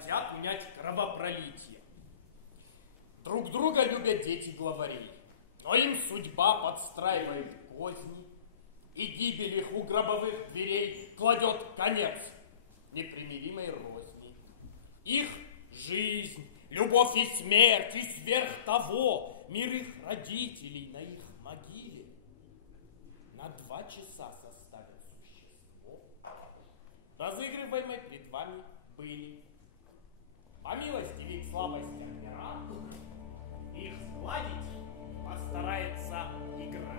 хотят унять кровопролитие. Друг друга любят дети главарей, но им судьба подстраивает козни, и гибель их у гробовых дверей кладет конец непримиримой розни. Их жизнь, любовь и смерть, и сверх того мир их родителей на их могиле на 2 часа составят существо, разыгрываемое пред вами были. По милости век слабости Акмера их сгладить постарается игра.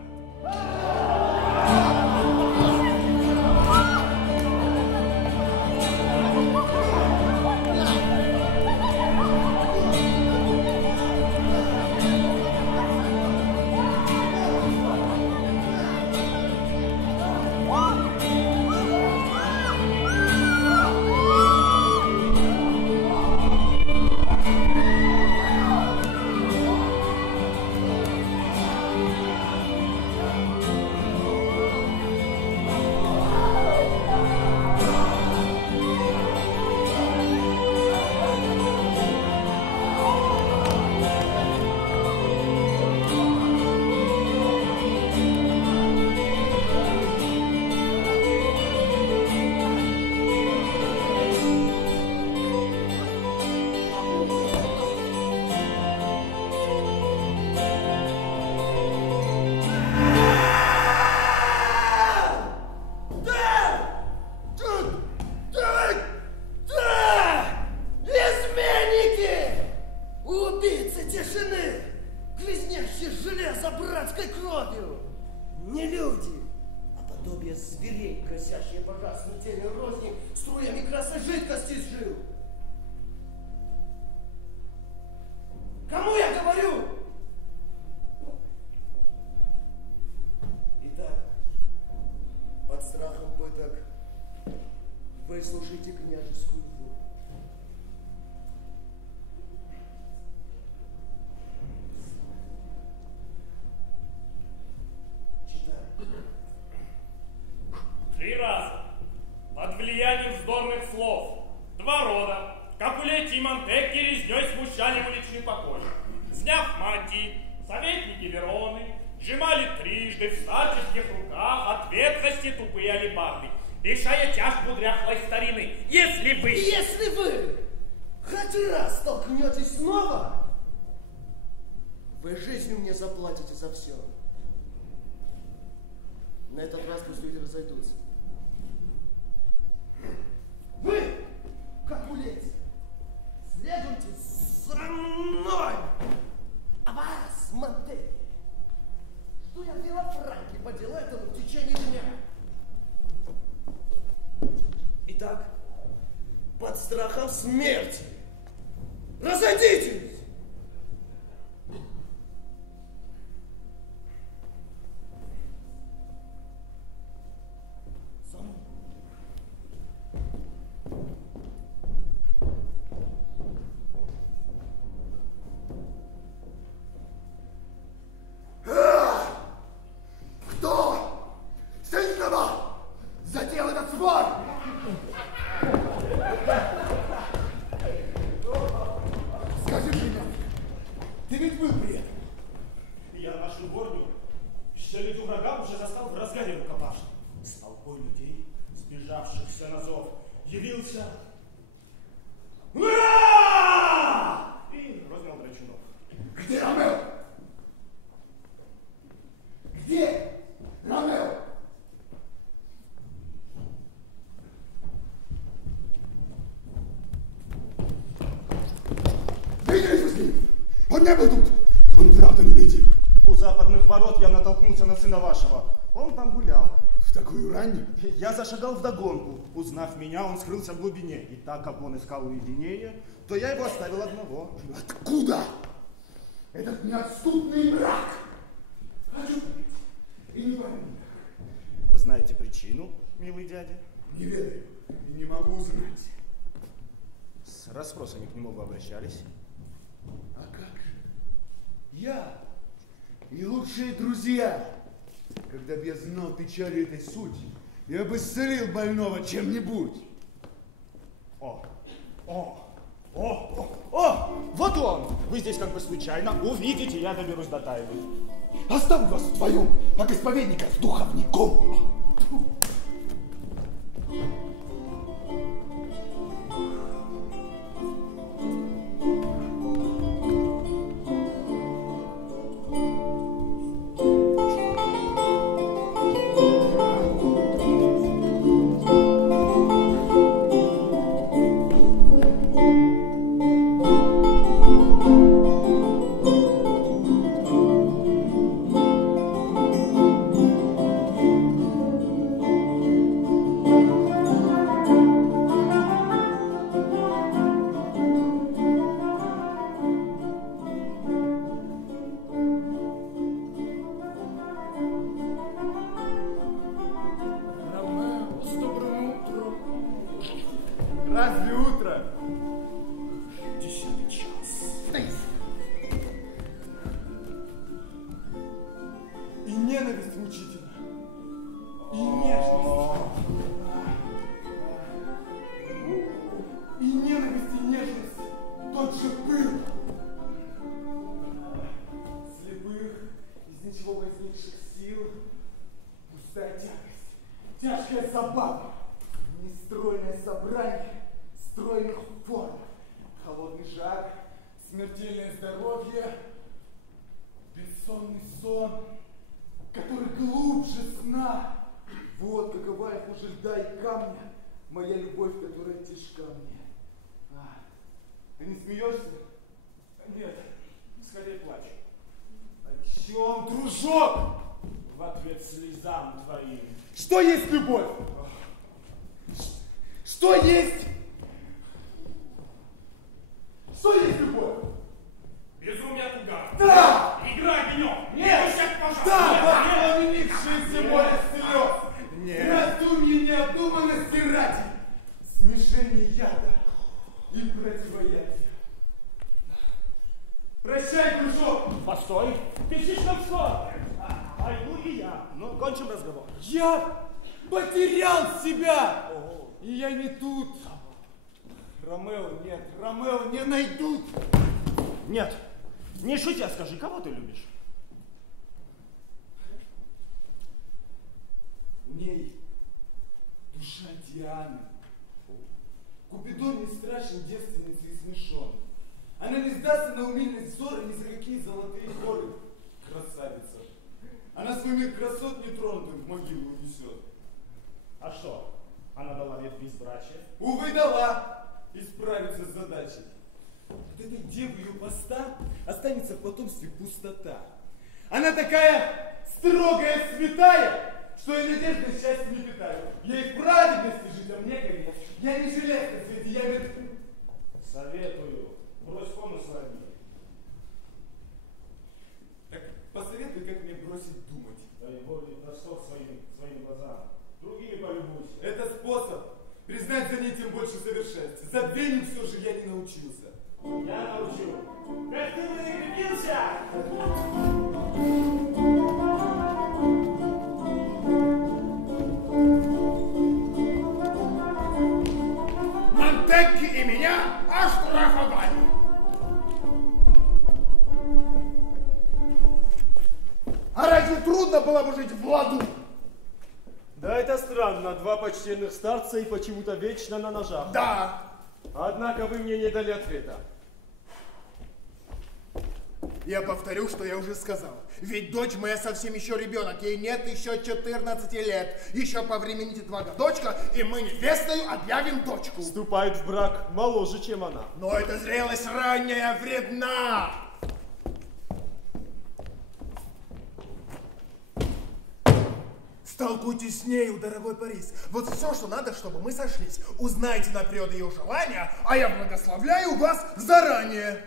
Выслушайте княжескую волю. Читай. 3 раза под влиянием вздорных слов 2 рода Капулетти и Монтекки резней смущали уличный покой. Сняв мантии, советники Вероны сжимали трижды в старческих руках от ветхости тупые алебарды, решая тяжбу дряхлой старины. Если вы хоть раз столкнетесь снова, вы жизнью мне заплатите за все. На этот раз пусть люди разойдутся. Вы, Капулетти, следуйте за мной. А вас, Монтекки, жду я в Виллафранке по делу этому в течение дня. Итак, под страхом смерти разойдитесь! Кто сильного затеял этот спор? Скажи мне, ты ведь был при этом? Я нашу горню, щелить врагам уже застал в разгаре рукопашной. С толпой людей, сбежавшихся на зов, явился и разнял драчунов. Где Ромео? Где Ромео? Видели с ним? Он не был тут. Он правда не видел. У западных ворот я натолкнулся на сына вашего. Он там гулял. В такую рань? Я зашагал вдогонку. Узнав меня, он скрылся в глубине. И так как он искал уединение, то я его оставил одного. Откуда? Этот неотступный мрак. Хочу понять. И не пойму. Вы знаете причину, милый дядя? Не ведаю и не могу узнать. С расспросами к нему вы обращались? А как же? Я и лучшие друзья, когда бы я знал печали этой сути, я бы исцелил больного чем-нибудь. О, Вы здесь как бы случайно. Увидите, я доберусь до тайны. Оставлю вас вдвоем, как исповедника с духовником. Разве утро? 10 час. И ненависть мучительна, и нежность. И ненависть, и нежность тот же пыл. Слепых, из ничего возникших сил, пустая тягость, тяжкая забава, нестройное собрание стройных форм, холодный жар, смертельное здоровье, бессонный сон, который глубже сна. Вот какова я хуже льда и камня, моя любовь, которая тяжка мне. Ты не смеешься? Нет, скорее плачу. О чем, дружок? В ответ слезам твоим. Что есть любовь? Что есть? Что есть любовь? Безумие от угара. Да! Игра огнем. Нет! Пожалуйста. Да! Воспламенившееся море слез! Нет. Раздумье необдуманности ради! Смешение яда и противоядия! Прощай, дружок! Постой, печишь-то все. Пойду и я. Ну, кончим разговор. Я потерял себя! И я не тут. Ромео не найдут. Нет, не шути, а скажи, кого ты любишь? В ней душа Дианы. Купидон не страшен, девственница и смешон. Она не сдастся на умильные ссоры ни за какие золотые горы. Красавица. Она свой мир красот нетронутым в могилу унесет. А что, она дала вет безбрачия? Увы, дала. И справится с задачей. От этой девы ее поста останется в потомстве пустота. Она такая строгая, святая, что я надежды счастья не питаю. Ей в праведности жить, а мне гореть. Я не желез на свете, я ведь... Советую, брось помыслы одни. Так посоветуй, как мне бросить думать. Дай Боге росток своим глазам. Другими полюбуйся. Это способ. Признать занятием больше совершенств. Забвению все же я не научился. Я научу. Как ты выкрепился? Монтекки и меня оштрафовали. А разве трудно было бы жить в ладу? Да, это странно. Два почтенных старца и почему-то вечно на ножах. Да. Однако вы мне не дали ответа. Я повторю, что я уже сказал. Ведь дочь моя совсем еще ребенок. Ей нет еще 14 лет. Еще повремените 2 годочка, и мы невестою объявим дочку. Вступает в брак моложе, чем она. Но эта зрелость ранняя вредна. Столкуйтесь с нею, дорогой Парис. Вот все, что надо, чтобы мы сошлись. Узнайте наперед ее желания, а я благословляю вас заранее.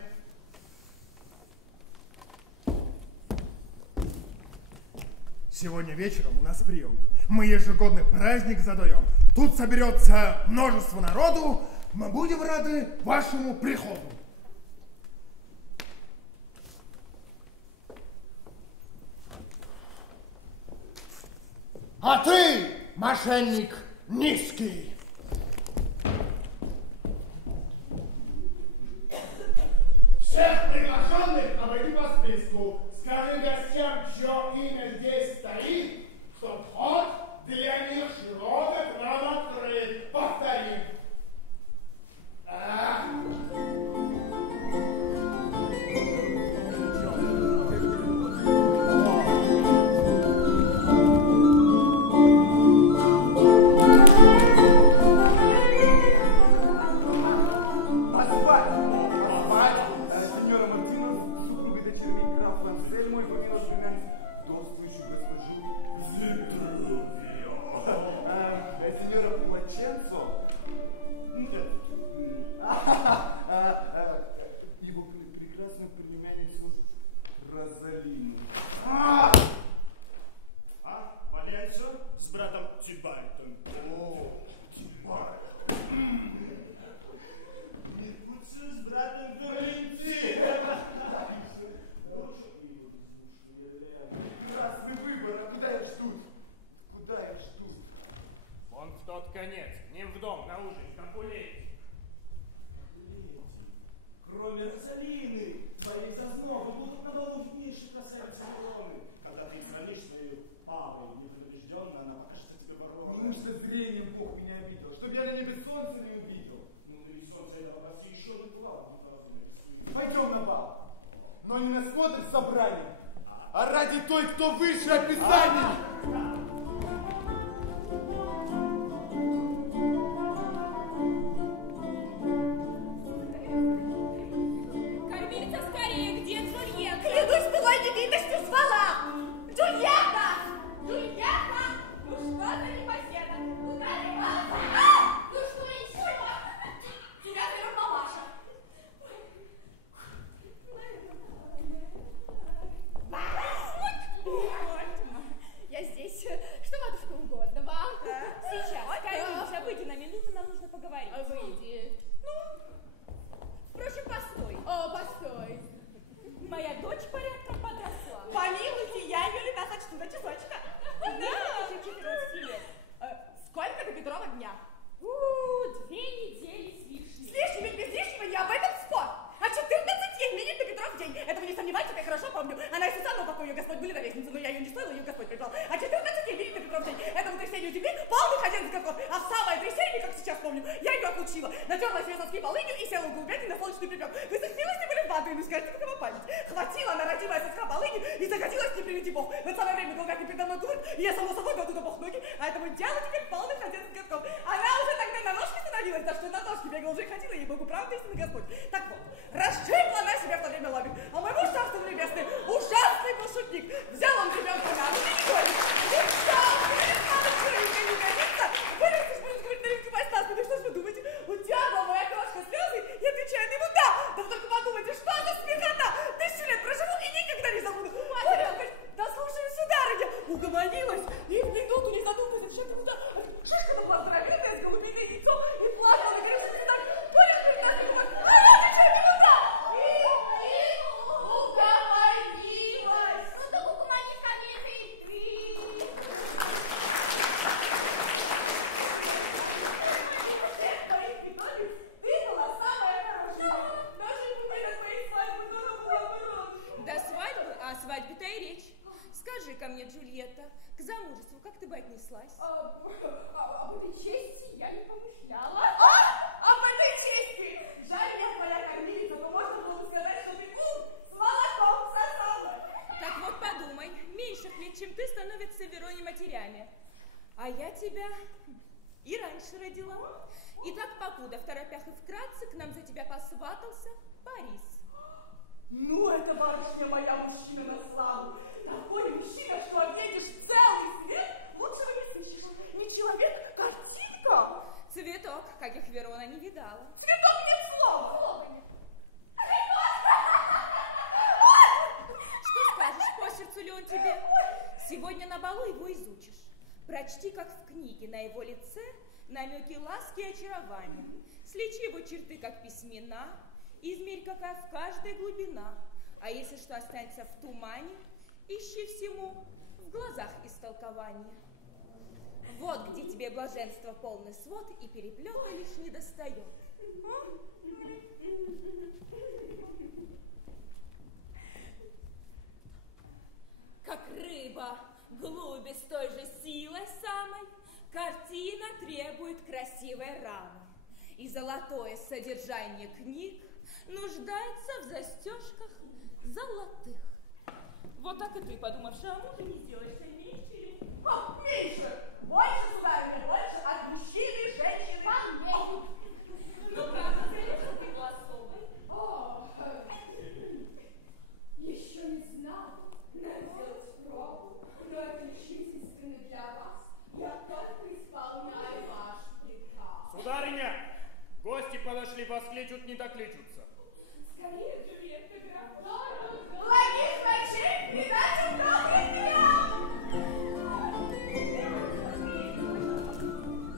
Сегодня вечером у нас прием. Мы ежегодный праздник задаем. Тут соберется множество народу. Мы будем рады вашему приходу. А ты, мошенник низкий, Всех приглашенных обойди по списку. Скажи гостям, чье имя здесь стоит, что вход для них широкий, прямо открыт. Повторим. Прочти, как в книге, на его лице намеки ласки и очарования. Сличи его черты, как письмена, измерь, какая в каждой глубина. А если что останется в тумане, ищи всему в глазах истолкования. Вот где тебе блаженство полный свод, и переплета лишь не достает. клубе с той же силой самой картина требует красивой рамы. И золотое содержание книг нуждается в застежках золотых. Вот так и ты, подумавши о муже, не сделаешься меньше. О, меньше! Больше, сударыня, больше от мужчины, женщины, по-моему. Ну, правда, прилично ты его особой. О, еще не знал, надо сделать пробу, но это лишь единственно для вас. Я только исполняю ваш приказ. Сударыня, гости подошли, воскличут, не докличутся. Скорее, Джульетта Граф. Благих ночей, передачу добрый меня!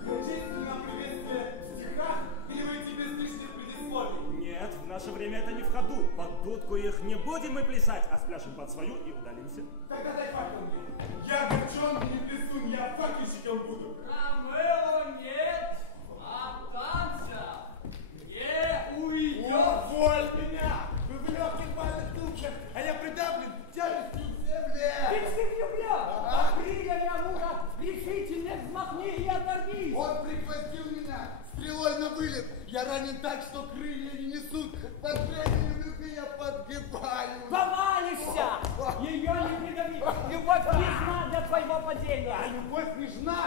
Величественное приветствие в стихах или вы тебе слышны предисловий? Нет, в наше время это не в ходу. Под дудку их не будем мы плясать, а спляшем под свою и удалимся. Тогда дай факел мне. Я горчон, не плясун, я факельщиком буду. Ромео нет, а танца не уйдет. Уволь меня! Вы в легких бальных туфлях, а я придавлен тяжестью к земле. Ты влюблен, а крыльями Амура решительно взмахни и оторвись. Он прихватил меня стрелой на вылет. Я ранен так, что крылья не несут. Под бреднем любви я подгибаю. Повалишься! Ее не придави! Любовь нежна для твоего падения! А любовь нежна,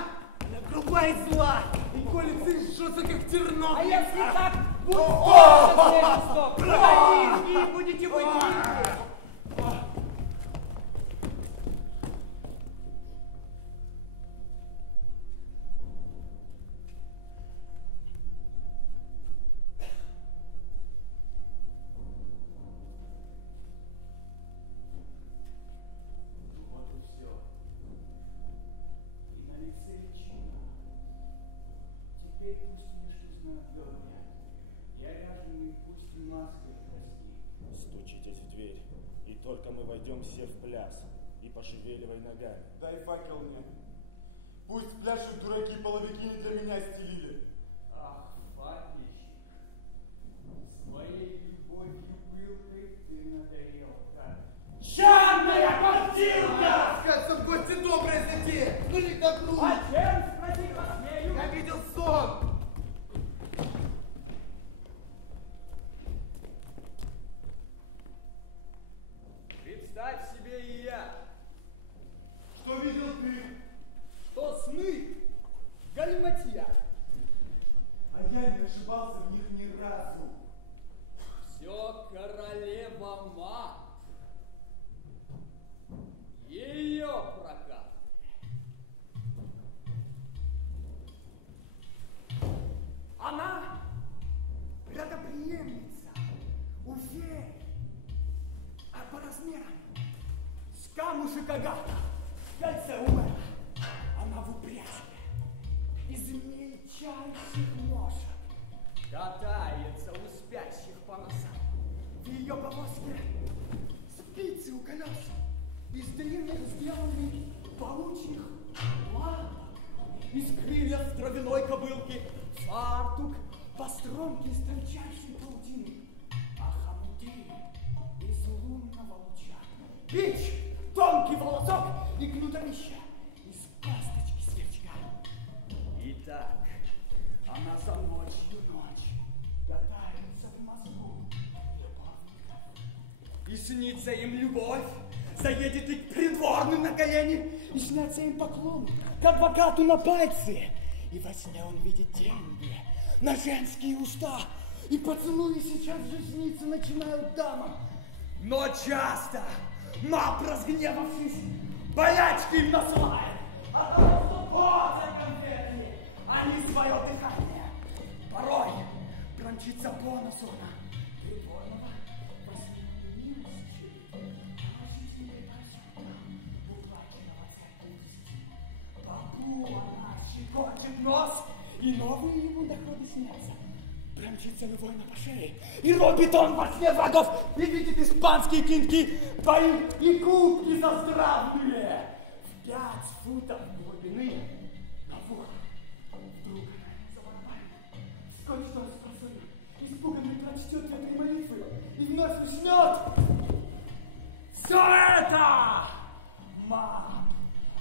она груба и зла. И колется жжется, как тернок. А если так, будь и будете вы тихи! Стучитесь в дверь, и только мы войдем все в пляс, и пошевеливай ногами. Дай факел мне. Пусть пляшут дураки, половики не для меня стелили. Ах, факельщик, своей любовью пылкой ты надоел так. Чарная картинка! Кажется, в гости добрая затея. Ну не к добру. А чем, спроси, посмею? Я видел сон. Представь себе и я, Что видел ты? что сны галиматья. А я не ошибался в них ни разу. Все королева мать. Ее прокат. Она градоприемница у феи, а по размерам с камушек агата, кольца умера. Она в упряжке из мельчайших ножек катается у спящих по носам. В ее повозке спицы у колес из длинных сделанных паучьих лапок, из крыльев травяной кобылки фартук постромки из тончайшей паутины, а хомуты из лунного луча. Бич, тонкий волосок и кнутовище из косточки сверчка. Итак, она за ночью ночь катается в мозгу любовников. И снится им любовь, заедет и к придворным на колени, и снятся им поклоны к адвокату на пальцы. И во сне он видит деньги на женские уста, и поцелуи сейчас же снится начинают дамам. Но часто, напрочь гневавшись, болячки им насылает, а того, что портят конфетами, они свое дыхание. Порой промчится по носу она придворного посмеянности, положительной поросенка, уплаченного церковью. Бабу она щекочет нос, и новые ему доходы снятся. Промчится воина по шее, и робит он во сне врагов, и видит испанские клинки, бои и кубки заздравные. В 5 футов глубины на вор. Вдруг забарабанит, скочит он с косой, испуганный прочтет этой молитвы, и вновь уснет. Все это маг,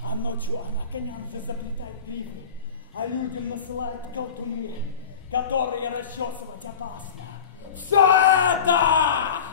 а Ночью она коням заплетает гривы, а людям насылает колтуны, которые расчесывать опасно. Все это!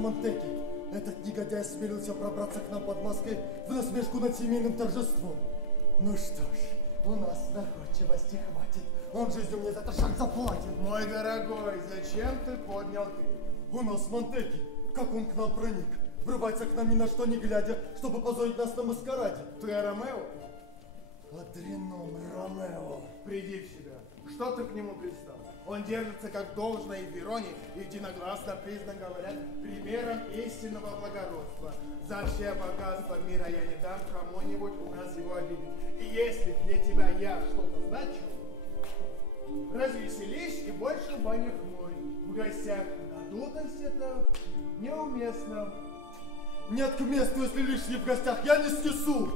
Монтеки. Этот негодяй осмелился пробраться к нам под маской в насмешку над семейным торжеством. Ну что ж, у нас находчивости хватит. Он жизнью мне за это шаг заплатит. Мой дорогой, зачем ты поднял крик? У нас Монтеки. Как он к нам проник? Врывается к нам ни на что не глядя, чтобы позорить нас на маскараде. Ты Ромео? Адреном Ромео. Приди в себя. Что ты к нему пристал? Он держится как должно и в Вероне, и единогласно признан, говорят, примером истинного благородства. За все богатства мира я не дам кому-нибудь у нас его обидеть. И если для тебя я что-то значу, развеселись и больше в банях мой. В гостях надутость это неуместно. Нет к месту, если лишний в гостях, я не снесу.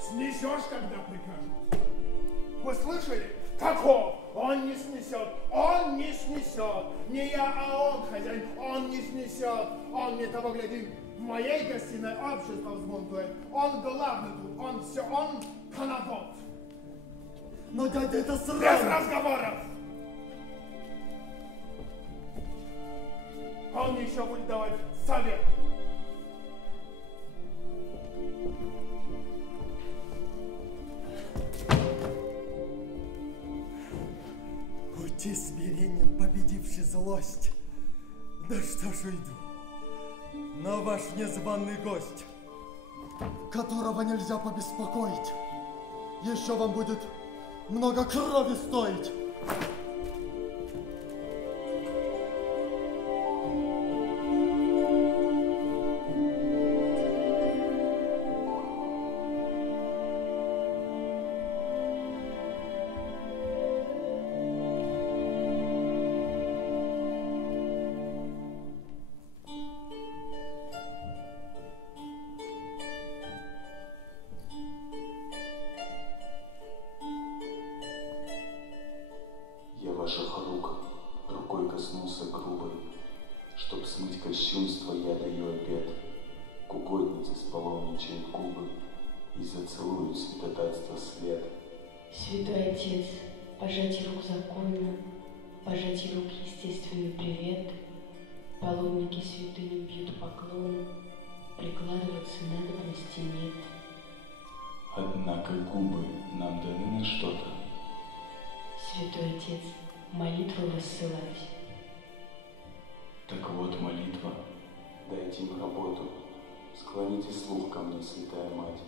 Снесешь, когда прикажут. Вы слышали? Каков? Он не снесет. Он не снесет. Не я, а он, хозяин. Он не снесет. Он мне того гляди. В моей гостиной общество взбунтует. Он главный тут. Он все, он коновод. Но дядя, это срань. Без разговоров. Он еще будет давать совет. Уйти смирением, победивший злость. Да что ж уйду. Но ваш незваный гость, которого нельзя побеспокоить, еще вам будет много крови стоить. Святой Отец, пожатие рук законно, пожатие рук естественный привет, паломники святыни бьют поклоны, прикладываться надобности нет. Однако губы нам даны на что-то. Святой Отец, молитву воссылать. Так вот молитва. Дайте им работу. Склоните слух ко мне, Святая Мать.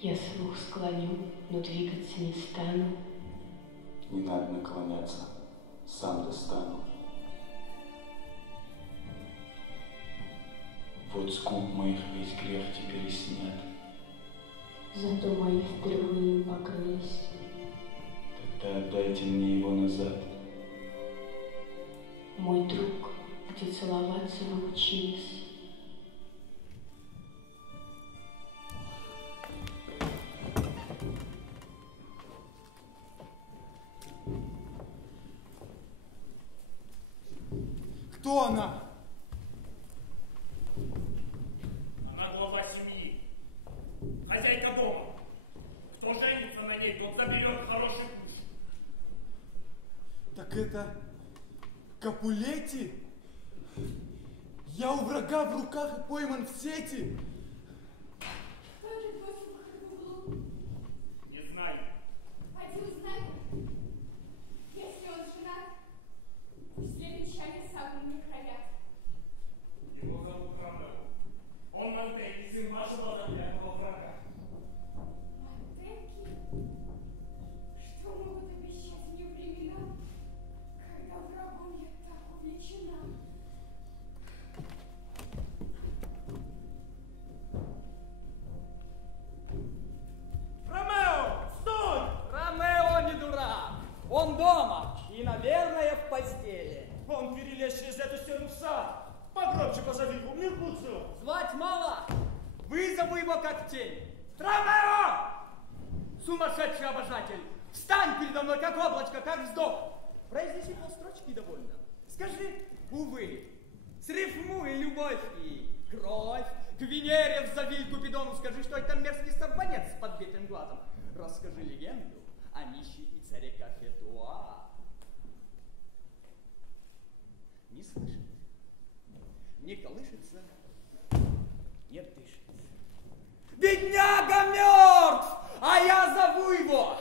Я слух склоню, но двигаться не стану. Не надо наклоняться, сам достану. Вот с губ моих весь грех теперь снят. Зато мои впервые покрылись. Тогда отдайте мне его назад. Мой друг, где целоваться вы учились. Кто она? Она глава семьи, хозяйка дома. Кто женится на ней, тот заберет хороший куш. Так это Капулетти? Я у врага в руках и пойман в сети. Кто этот гость в углу? Не знаю. Пойди узнай. Если он женат, все печали самыми не хранят. Его зовут Ромео. Он Монтеки, сын нашего заклятого врага. Монтеки? Что могут обещать мне времена, когда врагом я так увлечена? Ромео, стой! Ромео не дурак. Он дома и, наверное, в постели. Вон перелезь через эту стену в сад. Погромче позови его, Миркуцу. Звать мало. Вызову его как тень. Ромео! Сумасшедший обожатель! Встань передо мной, как облачко, как вздох. Произнеси полстрочки довольно. Скажи, увы, срифмуй любовь и кровь. К Венере взови Купидону, скажи, что это мерзкий сорванец с подбитым глазом. Расскажи легенду о нищей и царе Кафетуа. Не слышит, не колышется, не дышит. Бедняга мертв, а я зову его.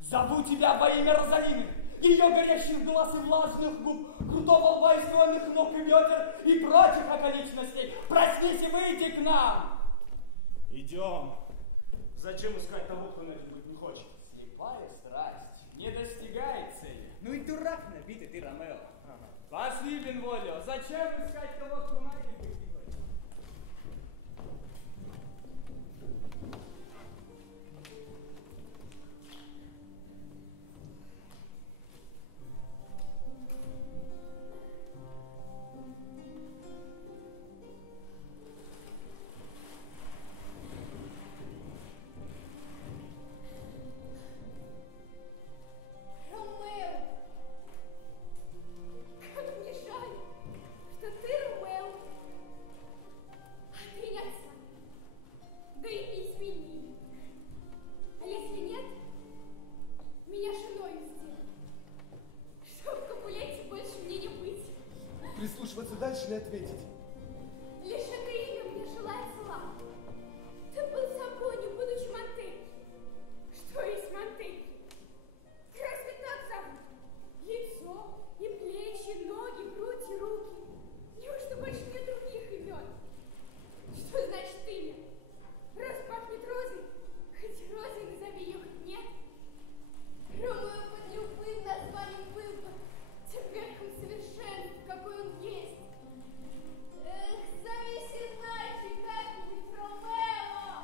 Зову тебя во имя Розалины, ее горящих глаз и влажных губ, крутого лба и склонных ног и бедер и прочих околичностей. Проснись и выйди к нам. Идем. Зачем искать того, кто найти быть не хочет? Слепая страсть. Юпитер, ты Ромео. Ага. Пошли, Бенволио, зачем искать кого в тумане? Прислушиваться дальше или ответить? Лишь это имя мне желает зла. Ты был собой, не будучи Монтекки. Что есть Монтекки? Разве так зовут? Лицо и плечи, ноги, грудь и руки. Неужто больше нет других имен? Что значит имя? Раз пахнет розой, хоть розой назови ее, хоть нет. Ромео под любым названием был бы тем верхом совершенств, какой он есть. Эх, зовись иначе, как-нибудь Ромео,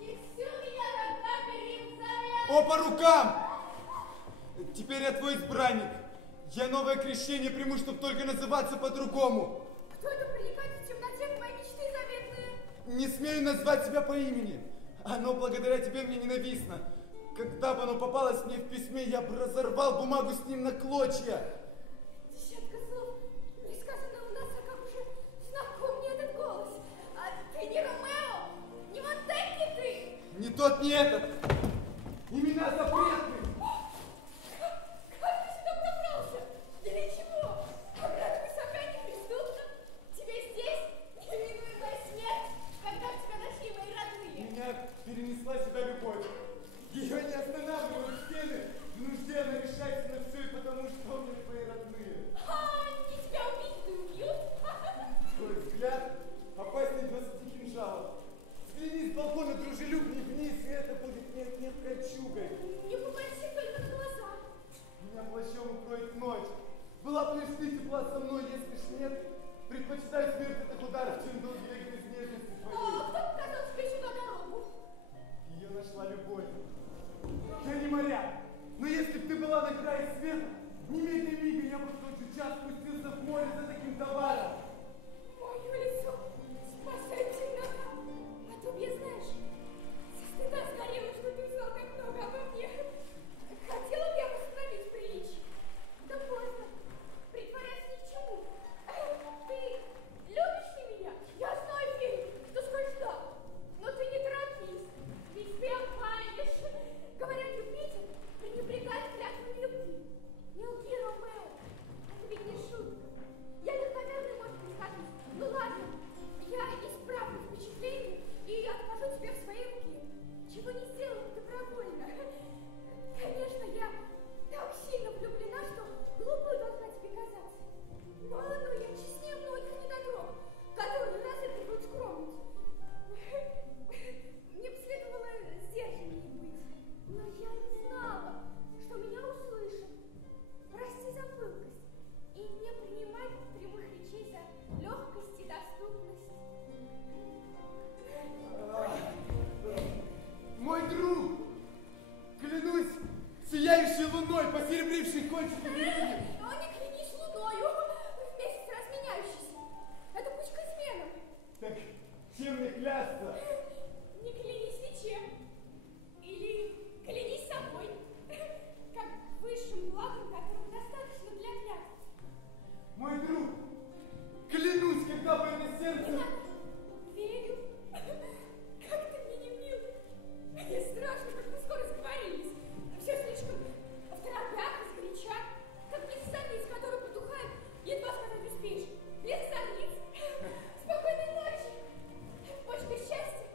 и всю меня тогда перед зарядом. О, по рукам! Теперь я твой избранник. Я новое крещение приму, чтобы только называться по-другому. Кто это проникает в темноте в мои мечты заветные? Не смею назвать себя по имени. Оно благодаря тебе мне ненавистно. Когда бы оно попалось мне в письме, я бы разорвал бумагу с ним на клочья. Десятка слов не сказано у нас, а как уже знаком мне этот голос. А ты не Ромео, не Монтекки ты. Ни тот, ни этот. Имена запретны. Как ты сюда пробрался? Для чего? Обратно высока неприступна. Тебе здесь неминуемая смерть, когда тебя нашли мои родные. Меня перенесла сюда любовь. Ее не останавливают стены. В нужде она решается на все, и потому что у меня твои родные. Они тебя убить и убьют. Твой взгляд опаснее 20 кинжалов. Взгляни с балкона дружелюбней вниз, и это будет нет-нет кольчугой. Не попади только на глаза. Меня плащом укроет ночь. Была бы лишь ты тепла со мной, если ж нет, предпочитаю смерть от их ударов, чем долгий век без нежности твоей. Кто показал тебе сюда дорогу? Ее нашла любовь. Я не моряк, но если бы ты была на крае света, немедленно мига я бы в тот же час спустился в море за таким товаром. Мое лицо спасает темнота. А то б я, знаешь, со стыда сгорела, что ты узнал так много обо мне. Хотела бы я восстановить приличие. Да поздно. Притворяться ни к чему. Ты любишь ли меня? Я знаю, Филипп, что скажешь да. Но ты не торопись. Ведь ты обманешь. Говорят, Юпитер пренебрегает клятвами любви. Не лги, Ромео. Это ведь не шутка. Я легковерный, может быть, скажу. Ну ладно, я исправлю впечатление и откажу тебе в своей руке. Чего не сделала добровольно. Конечно, я так сильно влюблена, что глупой должна тебе казаться. Но я честнее многих недотрог, которые разыгрывают скромность. Мне бы следовало сдержаннее быть. Но я не знала, что меня услышат. Прости за пылкость и не принимай прямых речей за легкость и доступность. Мой друг, клянусь сияющей луной, посеребрившей кончики деревьев. Но не клянись луною, в месяц разменяющийся. Это кучка изменов. Так чем мне клясться? Не клянись ничем. Или клянись собой, как высшим благом, которого достаточно для клятв. Мой друг, клянусь, когда бы это сердце... Не надо. Верю. Как ты мне не мил. Мне страшно, как мы скоро сговорились. Все слишком в торопях, изгоряча, как близ зорниц, которые потухают, едва сказать успеешь. Близ зорниц. Спокойной ночи. Почта счастья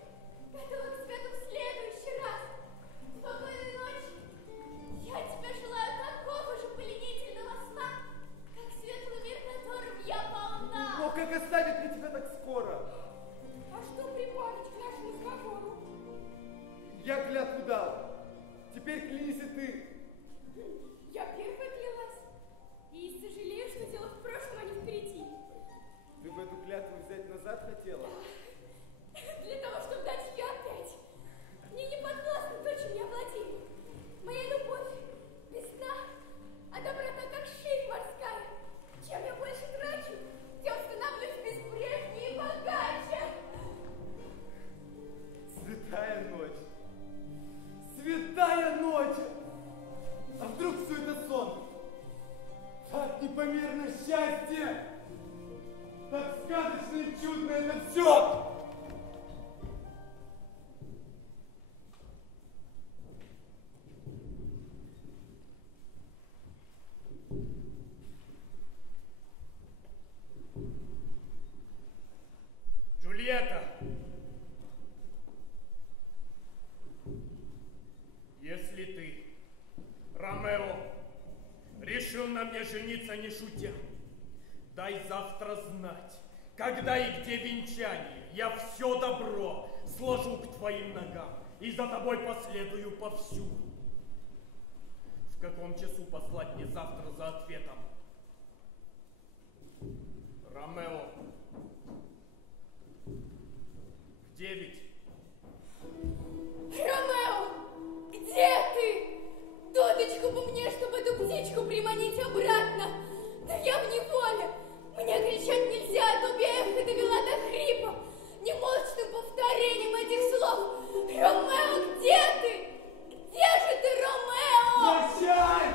готова к свету в следующий раз. Спокойной ночи. Я тебе желаю такого же пленительного сна, как светлый мир, которым я полна. Но как оставить мне тебя так скоро? А что прибавить к нашему разговору? Я клятву дал. Теперь клянись и ты. Я первая клялась. И непомерно счастье, так сказочно и чудно это все. Джульетта, если ты, Ромео, решил на мне жениться не шутя, дай завтра знать, когда и где венчание. Я все добро сложу к твоим ногам и за тобой последую повсюду. В каком часу послать мне завтра за ответом? Ромео. 9. Ромео, где ты? Дудочку бы мне, чтобы эту птичку приманить обратно. Да я в неволе. Мне кричать нельзя, а то бы я их довела до хрипа. Немолчным повторением этих слов. Ромео, где ты? Где же ты, Ромео? Прощай!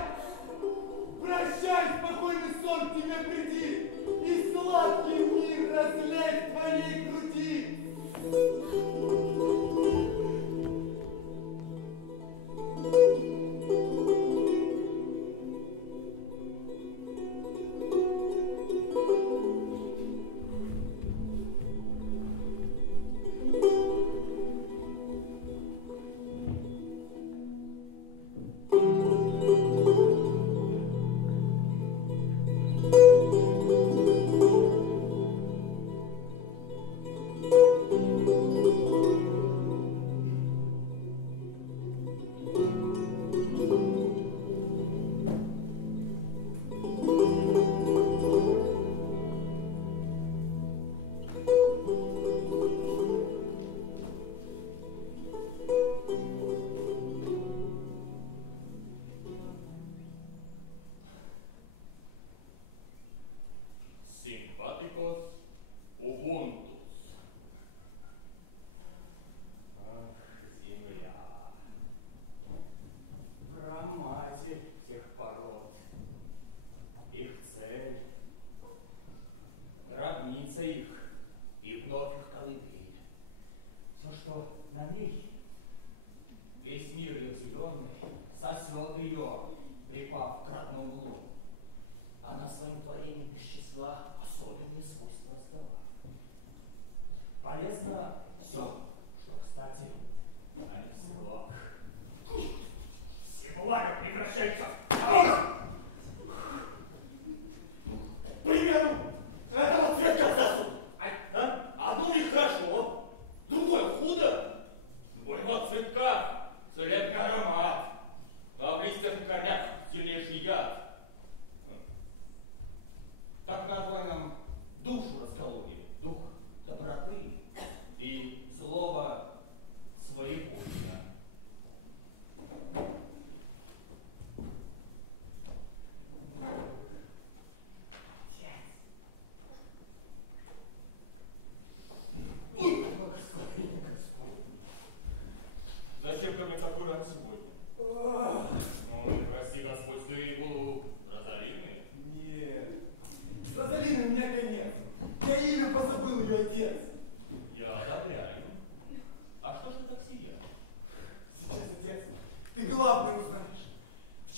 Прощай, спокойный сон к тебе приди, и сладкий мир разлей в твоей груди.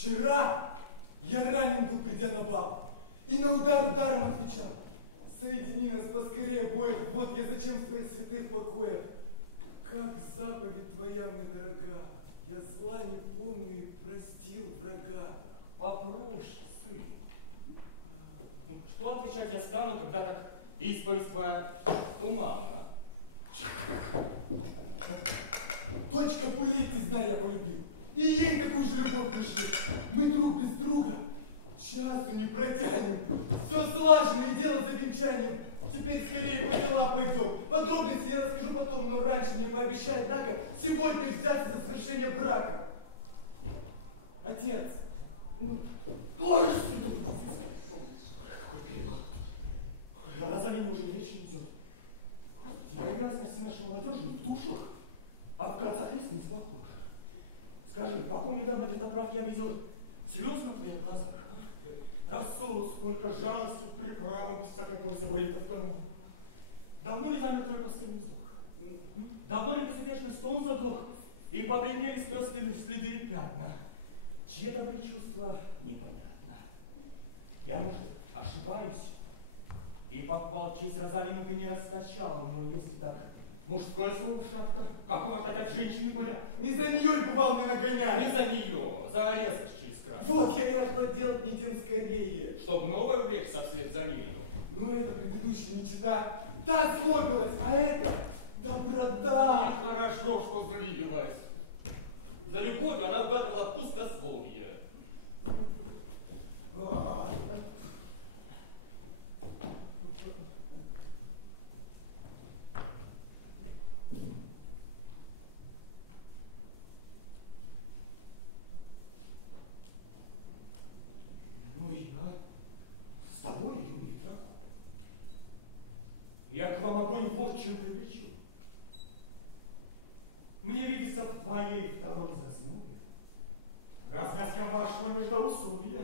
Вчера я ранен был, придя на бал, и на удар ударом отвечал. Соедини нас поскорее обоих, вот я зачем в твоих святых покоях. Как заповедь твоя, мне дорога, я зла не помню и простил врага. Попроще, сын. Что отвечать я стану, когда так исповедь твоя туманна? Дочка Пулетти, знай, я полюбил. И ей такую же любовь пришли. Мы друг без друга часу не протянем. Все слажено и дело за венчанием. Теперь скорее по дела пойдем. Подробности я расскажу потом, но раньше мне пообещай, однако, сегодня взяться за совершение брака. Отец, тоже о Розалине уже речи не идет. Прекрасности нашей молодежи в душах, а в красавице не слабых. Скажи, какой недавно фотограф я видел слез на твоих глазах? Рассудок сколько только жалостью приправам всякого заболит второму. Давно ли замер твой последний вздох? Давно ли безутешный стон задох? И побледнели скрестные следы и пятна? Чьи это были чувства, непонятно. Я, может, ошибаюсь? И поволчись Розалину ты не расточал, но если так, мужское слово шапка, какое хотят женщины были. Не за нее ли бывал не нагоняй? Не за нее, за резкий скрас. Вот я и нашла делать не тем скорее. Чтоб новый век совсем за ней. Ну это предыдущая мечта, та сфоткалась, а это доброта. Хорошо, что заигрываясь. За любовью она угадывала пустословие. Ну и я с тобой, Юлита. Я к вам огонь волчью привлечу. Мне видится в твоей второй заснуве развязка вашего междоусобия.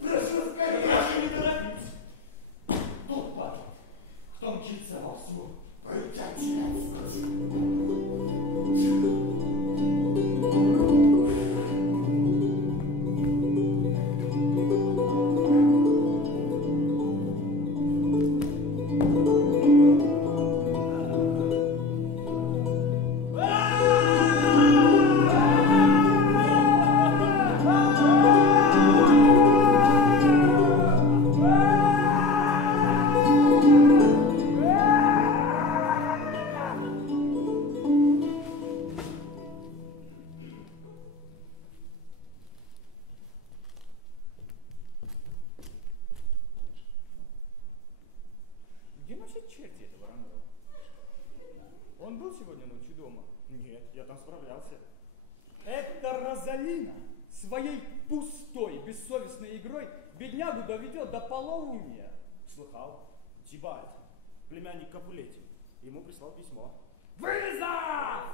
Прошу скорее! Прошу не торопить. Тут падает, кто мчится вовсю. Где носят черти этого Ромео? Он был сегодня ночью дома? Нет, я там справлялся. Это Розалина своей пустой, бессовестной игрой беднягу доведет до полоумия. Слыхал? Тибальт, племянник Капулетти. Ему прислал письмо. Вызов!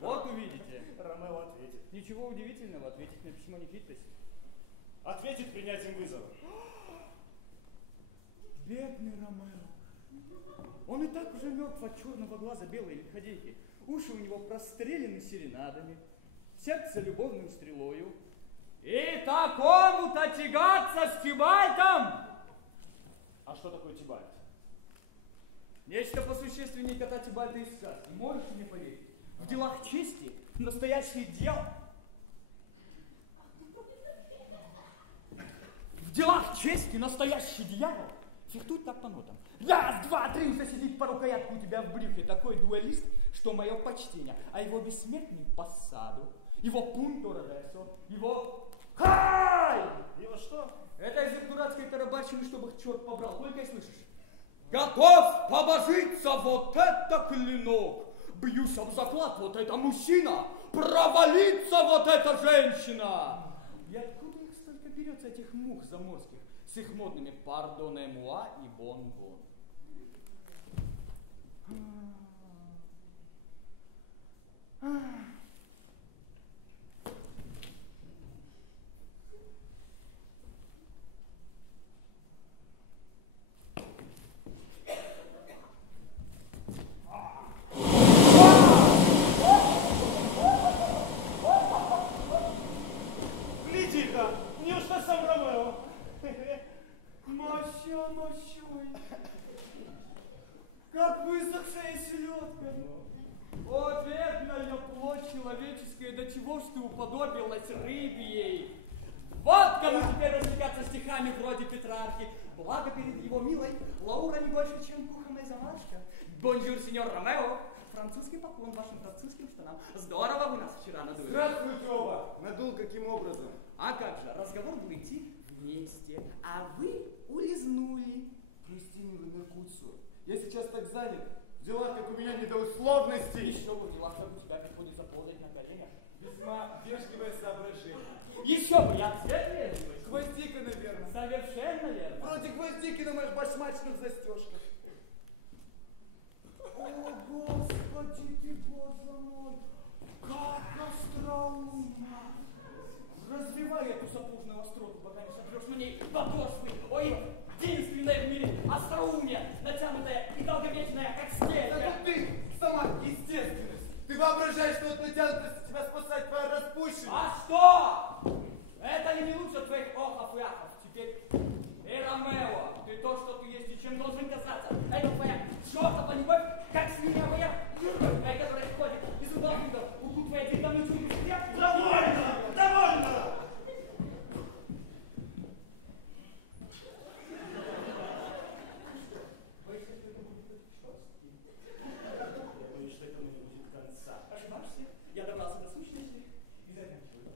Вот увидите. Ромео ответит. Ничего удивительного, ответить на письмо не хитрость. Ответит принятием вызова. Бедный Ромео. Он и так уже мертв от черного глаза белой лиходейки. Уши у него прострелены серенадами, сердце любовной стрелою. И такому-то тягаться с Тибальтом! А что такое Тибальт? Нечто посущественнее кота Тибальта из сказки. Можешь мне поверить? В делах чести настоящий дьявол. В делах чести настоящий дьявол фехтует так по нотам. Раз, два, три, сидит по рукоятку у тебя в брюхе. Такой дуэлист, что мое почтение. А его бессмертный Пассадо, его Пунто Родесо, его... Хай! Его что? Это из дурацкой тарабарщины, чтобы их черт побрал. Только и слышишь. Готов побожиться, вот это клинок. Бьюсь об заклад, вот это мужчина. Провалиться, вот эта женщина. И откуда их столько берется, этих мух заморских, с их модными пардоне-муа и бон-бон? Гляди-ка, неужто сам Ромео? Мощой. Как высохшая селедка. О, бедная плоть человеческая, до чего ж ты уподобилась рыбьей? Вот кому теперь развлекаться стихами вроде Петрарки. Благо перед его милой Лаура не больше, чем кухонная замашка. Бонжур, сеньор Ромео. Французский поклон вашим французским штанам. Здорово вы нас вчера надули. Здравствуйте оба. Надул каким образом? А как же, разговор был идти вместе, а вы улизнули. Прости, милый Меркуцио. Я сейчас так занят. В делах, как у меня, не до условностей. Еще бы в делах, как у тебя приходится ползать на коленях. Весьма вежливое соображение. Еще бы, я цвет вежливости. Гвоздика, наверное. Совершенно верно. Вроде гвоздики на моих башмачных застежках. О, Господи ты, Боже мой, как остроумно! Разбивай эту сапожную остроту, пока не сопрешь на ней подошвы. взялась тебя спасать твоя распущенность. А что? Это ли не лучше твоих охов и ахов? Теперь, Ромео, ты то, что ты есть, и чем должен казаться. Это твоя чертова любовь, как свинья, которая ходит из угла в угол. Угу твоя деревянная чудо. Довольно! Довольно! Я добрался до сущности и заканчиваю.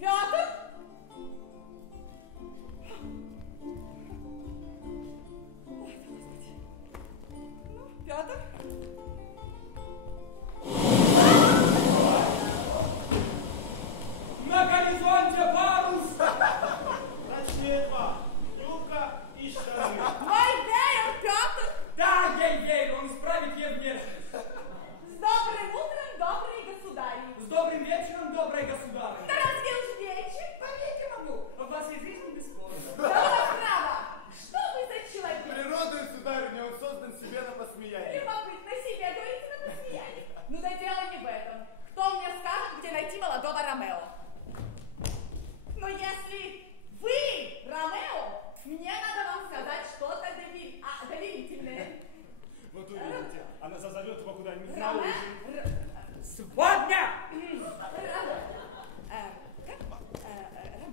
Петр? Ой, Господи. Ну, Петр? На горизонте парус! Точнее два. Юбка и штаны. Мой Веер, Петр! Да, ей-ей, он исправит ей внешность. С добрым утром, добрые государи! С добрым вечером, добрая государыня. Да разве уж вечер? Поверьте могу, в вашей жизни бесспорно. Да вот право! Что вы за человек? Природой, сударыня, он создан себе на посмеяние. Любопытно себе, говорите, на посмеяние. Ну да дело не в этом. Кто мне скажет, где найти молодого Ромео? Но если вы, Ромео, мне надо вам сказать что-то доверительное. Вот увидите, она зазовет его куда-нибудь на Ромео? ужин. Сводня!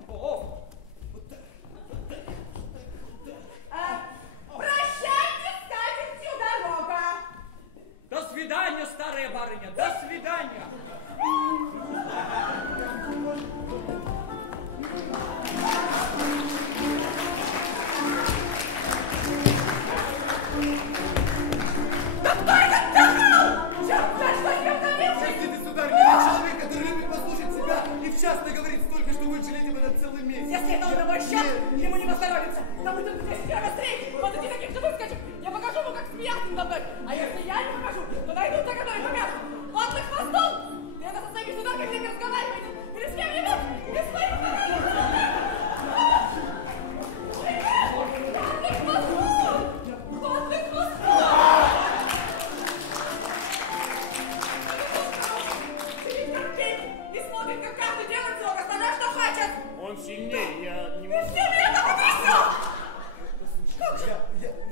Ромео. Прощайте, скатертью дорога! До свидания, старая барыня, до свидания! Да кто это тахал? Черт, за что я утомился? Простите, сударыня, я человек, который любит послушать себя и в частно говорит столько, что будет жалеть об этом целый месяц. Если это он на мой счет, ему не поздоровится. Там будет только 10 раз встреч, вот эти таких же выскочек. Я покажу ему, как смеяться надо мной. А если я не покажу, то найдутся, которые покажут. Подлый хвостун! Ты это со своими сынами не разговариваете. Или с кем-нибудь? Или с моим Подлый хвостун! Подлый хвостун! Сидит как пень и смотрит, как каждый делает все, остальное, что хочет. Он сильнее, я не Ты могу. все меня так потрясёт!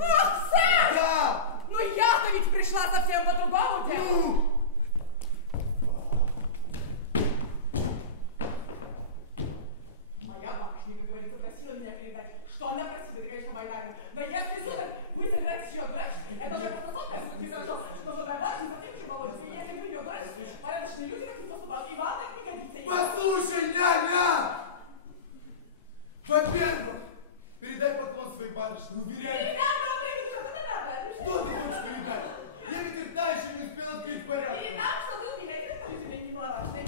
Ах, сэр! Да! Ну я-то ведь пришла совсем по другому делу. Моя бабушка, говорит, попросила меня передать. Что она просила, ты, конечно, Майдану. Но если, сударь, вы собираетесь еще драть, это уже просто сонное, что ты хорошо, что моя бабушка совсем еще молодец. И если вы ее драть, порядочные люди, как не поступал, и вам так не годится. Послушай, няня! Во-первых, передай поклон своей бабушке, уверяю. Что ты хочешь передать? Я ведь их дальше не успел открыть порядок. Передам, что вы у меня не не главное.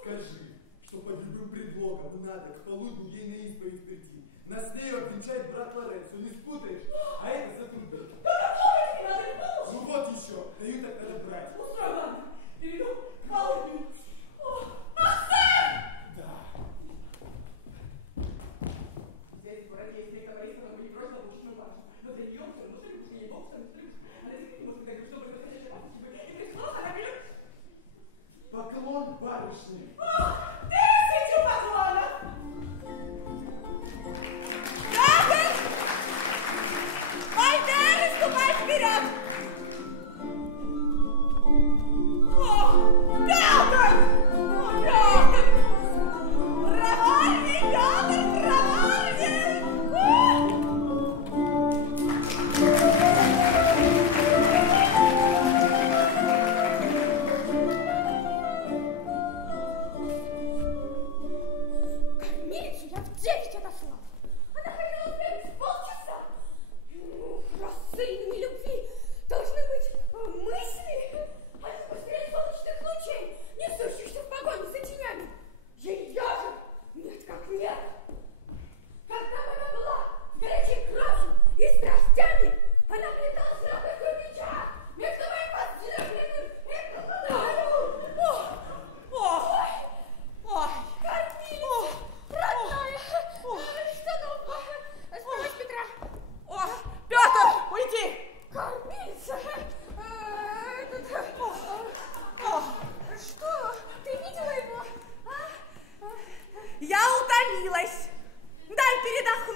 Скажи, что под любым предлогом надо к полудню ей на исповедь прийти. Нас с нею обвенчает брат Лоренцо, не спутаешь, а это затруднит. Ну вот еще, даю так надо брать. Устрой, ладно, перейду к полудню. Да. Здесь в городе есть некто Борисова, но не просила мужчину важно. Но для нее все равно стрелюшка, ей бог сам стрелюшка. Она действительно может сказать, что происходящее матушке. И прислала она берет. Поклон барышне. 1000 поклонов! Петр! Вальдер, ступай вперед! О, Петр! О, Петр! Проворней, Петр, проворней!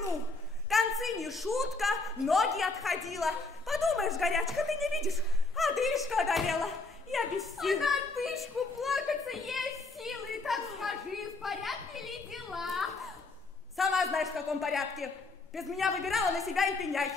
войну. Концы не шутка, ноги отходила. Подумаешь, горячка, ты не видишь, одышка одолела. Я без сил. А на одышку плакаться есть силы. Так скажи, в порядке ли дела? Сама знаешь, в каком порядке. Без меня выбирала на себя и пеняй.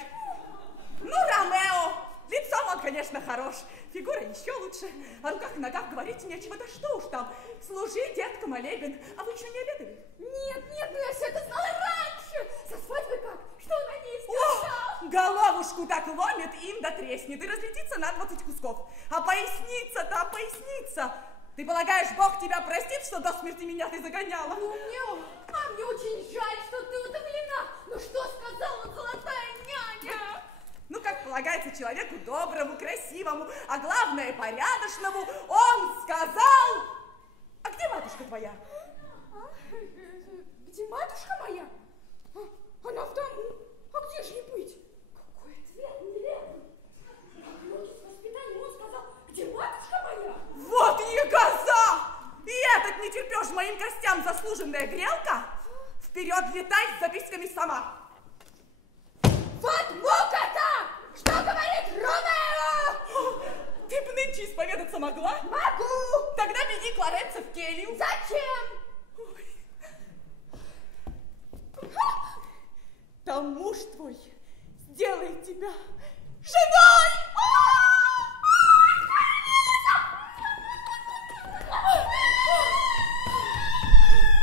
Ну, Ромео. Лицом он, конечно, хорош. Фигура еще лучше. О руках и ногах говорить нечего. Да что уж там. Служи, детка, молебен. А вы еще не обедали? Нет, ну я все это знала раньше. Со свадьбы как? Что он о ней сказал? О, головушку так ломит, им да треснет. И разлетится на 20 кусков. А поясница-то, поясница. Ты полагаешь, Бог тебя простит, что до смерти меня ты загоняла? Ну, мне очень жаль, что ты утомлена. Ну, что сказала золотая няня? Ну, как полагается человеку доброму, красивому, а главное, порядочному, он сказал... А где матушка твоя? Где матушка моя? Она в дому. А где же ей быть? Какой ответ нелепый. Руки с воспитанием он сказал, где матушка моя? Вот егоза! И этот не терпешь моим костям заслуженная грелка? Вперед летай с записками сама. Вот мука-то! Что говорит Ромео? Ты б нынче исповедаться могла? Могу! Тогда беги, Клоренцо, в келью. Зачем? Там муж твой сделает тебя женой!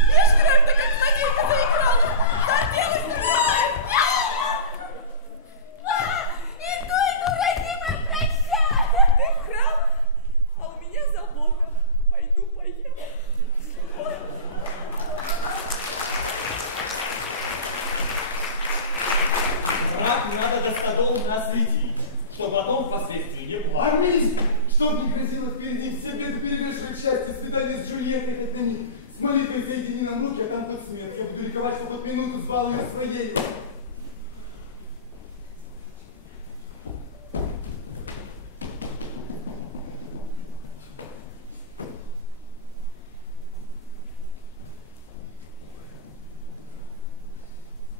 Видишь, кровь-то как злодейка заиграла! Зарделась кровь! Иду, родимая, прощай! Ты в храм, а у меня забота. Пойду поем. Брак надо до стадом наследить, чтобы потом впоследствии не плакать. Аминь! Чтоб не грозило впереди, все беды перевешивают счастье, свидание с Джульеттой, хоть они с молитвой соедини нам руки, а там тот смерть. Я буду ликовать, что хоть минуту звал ее своей.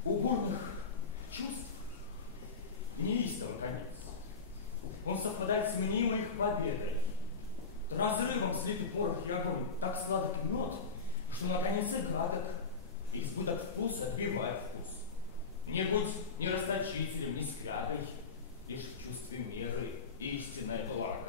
У бурных чувств неистовый конец. Он совпадает с мнимой их победой. Разрывом слитый порох и огонь так сладок и мед, что наконец и гадок, и избыток вкуса отбивает вкус. Не будь ни расточителем, ни скрягой, лишь в чувстве меры истинное благо.